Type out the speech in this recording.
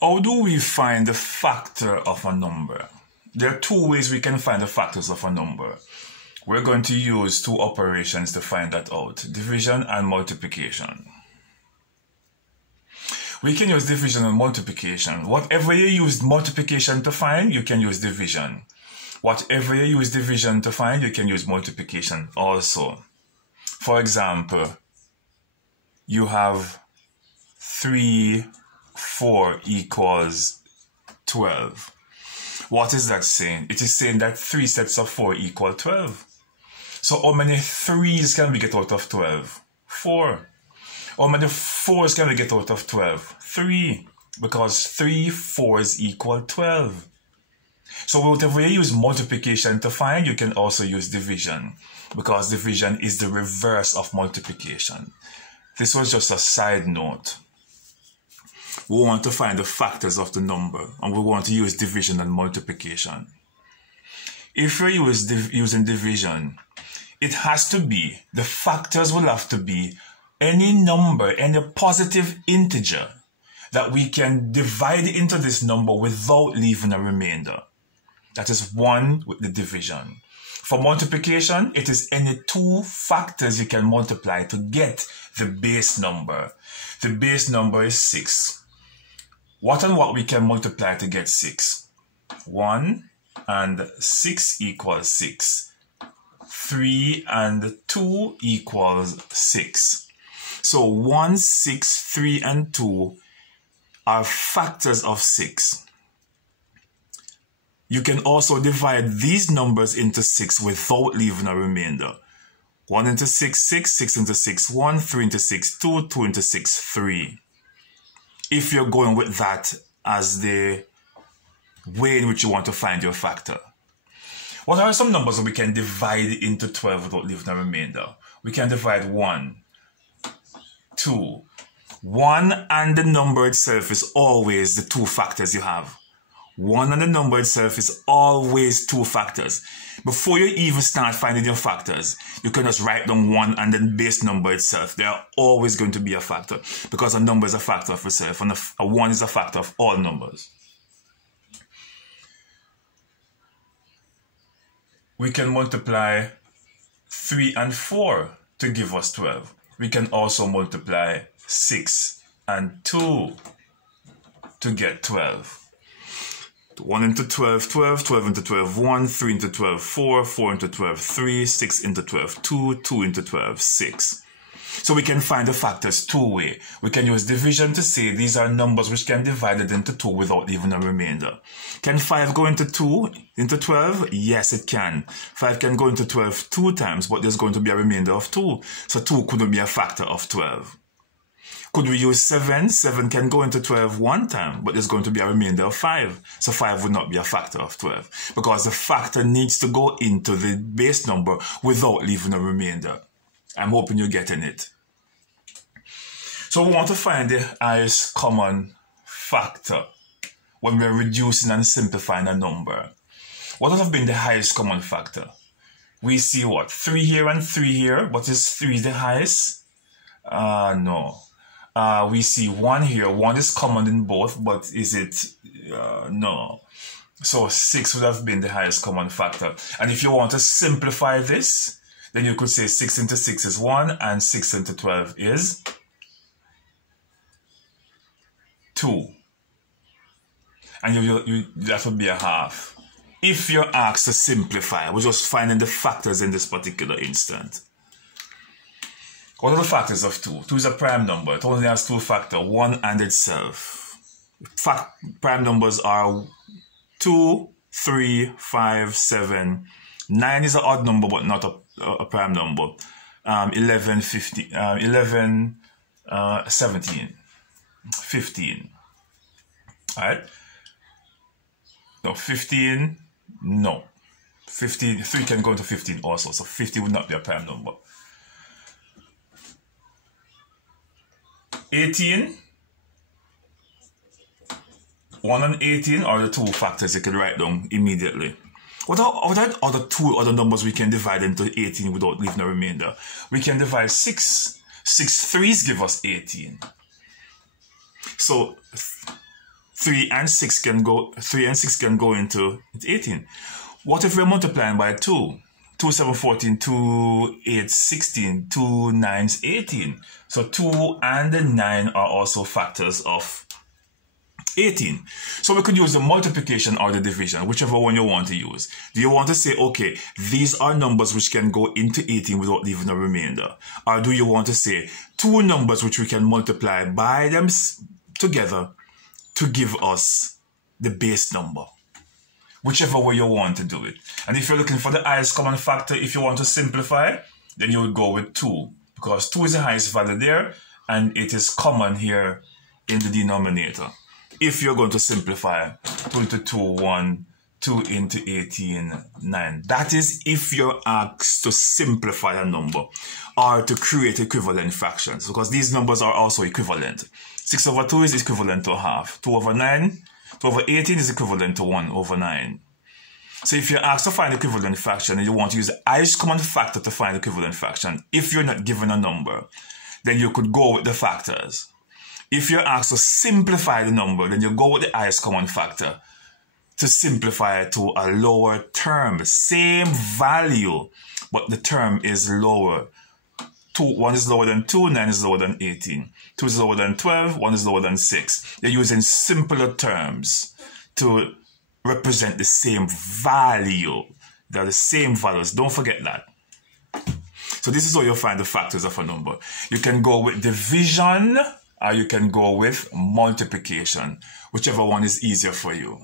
How do we find the factor of a number? There are two ways we can find the factors of a number. We're going to use two operations to find that out: division and multiplication. We can use division and multiplication. Whatever you use multiplication to find, you can use division. Whatever you use division to find, you can use multiplication also. For example, you have 3, 4 equals 12. What is that saying? It is saying that 3 sets of 4 equal 12. So how many 3's can we get out of 12? 4. How many 4's can we get out of 12? 3. Because 3 4's equal 12. So whatever you use multiplication to find, you can also use division, because division is the reverse of multiplication. This was just a side note. We want to find the factors of the number, and we want to use division and multiplication. If you're using division, it has to be, the factors will have to be any number, any positive integer that we can divide into this number without leaving a remainder. That is 1 with the division. For multiplication, it is any two factors you can multiply to get the base number. The base number is 6. What and what we can multiply to get 6? 1 and 6 equals 6. 3 and 2 equals 6. So 1, 6, 3, and 2 are factors of 6. You can also divide these numbers into 6 without leaving a remainder. 1 into 6, 6, 6 into 6, 1, 3 into 6, 2, 2 into 6, 3. If you're going with that as the way in which you want to find your factor. What are some numbers that we can divide into 12 without leaving a remainder? We can divide 1, 2. 1 and the number itself is always the two factors you have. 1 and the number itself is always two factors. Before you even start finding your factors, you can just write down 1 and the base number itself. They are always going to be a factor, because a number is a factor of itself, and a 1 is a factor of all numbers. We can multiply 3 and 4 to give us 12. We can also multiply 6 and 2 to get 12. 1 into 12, 12, 12 into 12, 1, 3 into 12, 4, 4 into 12, 3, 6 into 12, 2, 2 into 12, 6. So we can find the factors two-way. We can use division to say these are numbers which can be divided into 2 without leaving a remainder. Can 5 go into 2 into 12? Yes, it can. 5 can go into 12 2 times, but there's going to be a remainder of 2. So 2 couldn't be a factor of 12. Could we use 7? 7 can go into 12 one time, but there's going to be a remainder of 5. So 5 would not be a factor of 12, because the factor needs to go into the base number without leaving a remainder. I'm hoping you're getting it. So we want to find the highest common factor when we're reducing and simplifying a number. What would have been the highest common factor? We see what? 3 here and 3 here, but is 3 the highest? No. We see 1 here. 1 is common in both, but is it? No. So 6 would have been the highest common factor. And if you want to simplify this, then you could say 6 into 6 is 1, and 6 into 12 is 2. And that would be a half. If you're asked to simplify, we're just finding the factors in this particular instant. What are the factors of 2? 2 is a prime number. It only has 2 factors, 1 and itself. Prime numbers are 2, 3, 5, 7. 9 is an odd number, but not a prime number. 11, 15, 11, 17, 15. Alright? No, 15, no. 15, 3 can go into 15 also, so 50 would not be a prime number. 18, 1 and 18 are the two factors you can write down immediately. What are other two other numbers we can divide into 18 without leaving a remainder? We can divide 6. 6 threes give us 18. So 3 and 6 can go into 18. What if we're multiplying by 2? 2, 7, 14, 2, 8, 16, 2, 9, 18. So 2 and 9 are also factors of 18. So we could use the multiplication or the division, whichever one you want to use. Do you want to say, okay, these are numbers which can go into 18 without leaving a remainder? Or do you want to say two numbers which we can multiply by them together to give us the base number? Whichever way you want to do it. And if you're looking for the highest common factor, if you want to simplify, then you would go with 2, because 2 is the highest value there, and it is common here in the denominator. If you're going to simplify, 2 into 2, 1, 2 into 18, 9. That is if you're asked to simplify a number or to create equivalent fractions, because these numbers are also equivalent. 6 over 2 is equivalent to a half. 2 over 9, 2 over 18 is equivalent to 1 over 9. So if you're asked to find equivalent fraction and you want to use the highest common factor to find equivalent fraction, if you're not given a number, then you could go with the factors. If you're asked to simplify the number, then you go with the highest common factor to simplify it to a lower term. Same value, but the term is lower. 1 is lower than 2, 9 is lower than 18. 2 is lower than 12, 1 is lower than 6. They're using simpler terms to represent the same value. They're the same values. Don't forget that. So this is how you find the factors of a number. You can go with division or you can go with multiplication, whichever one is easier for you.